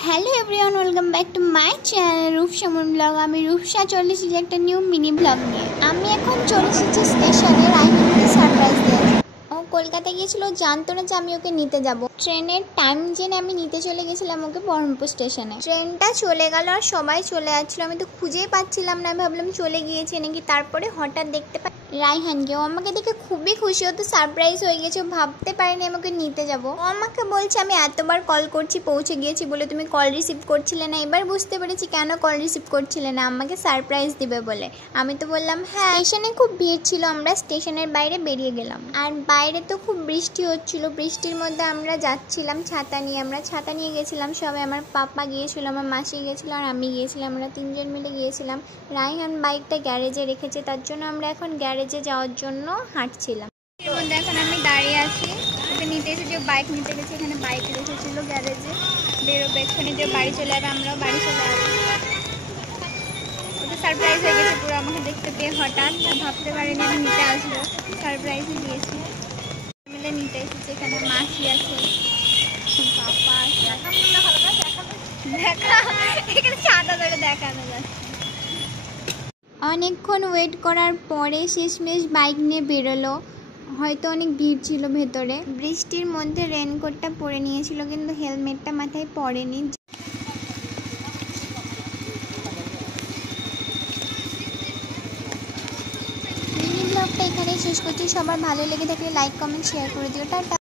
Hello everyone, welcome back to my channel Rupsa moon blog. আমি রূপসা চলে এসেছি একটা নিউ মিনি ব্লগ নিয়ে। আমি এখন চলে এসেছি স্টেশনে রায়হানকে সারপ্রাইজ দেওয়ার। ও কলকাতায় গিয়েছিল, জানতো না যে আমি ওকে নিতে যাব। ট্রেনের টাইম জেনে আমি নিতে চলে গেছিলাম ওকে বহরমপুর স্টেশনে। ট্রেনটা চলে গেল আর সবাই চলে যাচ্ছিলো, আমি তো খুঁজেই পাচ্ছিলাম না। আমি ভাবলাম চলে গিয়েছে নাকি, তারপরে হঠাৎ দেখতে পাই রায়হানকে। ও আমাকে দেখে খুবই খুশি, ও তো সারপ্রাইজ হয়ে গেছে, ও ভাবতে পারেনি আমাকে নিতে যাব। ও আমাকে বলছে আমি এতবার কল করছি, পৌঁছে গিয়েছি বলে তুমি কল রিসিভ করছিলে না। এবার বুঝতে পেরেছি কেন কল রিসিভ করছিলে না, আমাকে সারপ্রাইজ দিবে বলে। আমি তো বললাম হ্যাঁ। স্টেশনে খুব ভিড় ছিল, আমরা স্টেশনের বাইরে বেরিয়ে গেলাম। আর বাইরে তো খুব বৃষ্টি হচ্ছিল, বৃষ্টির মধ্যে আমরা যাচ্ছিলাম ছাতা নিয়ে। আমরা ছাতা নিয়ে গেছিলাম সবাই, আমার পাপা গিয়েছিল, আমার মাসি গিয়েছিল আর আমি গিয়েছিলাম। আমরা তিনজন মিলে গিয়েছিলাম। রায়হান বাইকটা গ্যারেজে রেখেছে, তার জন্য আমরা এখন গ্যারেজে যাওয়ার জন্য হাঁটছিলাম। এর মধ্যে এখন আমি দাঁড়িয়ে আছি, ওকে নিতে এসেছি, বাইক নিতে গেছে। এখানে বাইক রেখেছিল গ্যারেজে, বেরোবে এক্ষুনি, যে বাড়ি চলে যাবে, আমরাও বাড়ি চলে যাবো। ওকে সারপ্রাইজ হয়ে গেছে পুরো, আমাকে দেখতে পেয়ে হঠাৎ, ভাবতে পারিনি আমি নিতে আসবো। সারপ্রাইজই দিয়েছি, মিলে নিতে এসেছি। এখানে মাসি আছে, পাপা আছে, দেখা এখানে ছাতা ধরে দেখানো যাচ্ছে। অনেকক্ষণ ওয়েট করার পরে শেষমেশ বাইক নিয়ে বেরোলো। হয়তো অনেক ভিড় ছিল ভেতরে। বৃষ্টির মধ্যে রেনকোটটা পরে নিয়েছিল, কিন্তু হেলমেটটা মাথায় পরেনি। মিনি ব্লগটা এখানেই শেষ করছি। সবার ভালো লেগে থাকলে লাইক কমেন্ট শেয়ার করে দিও। টাটা।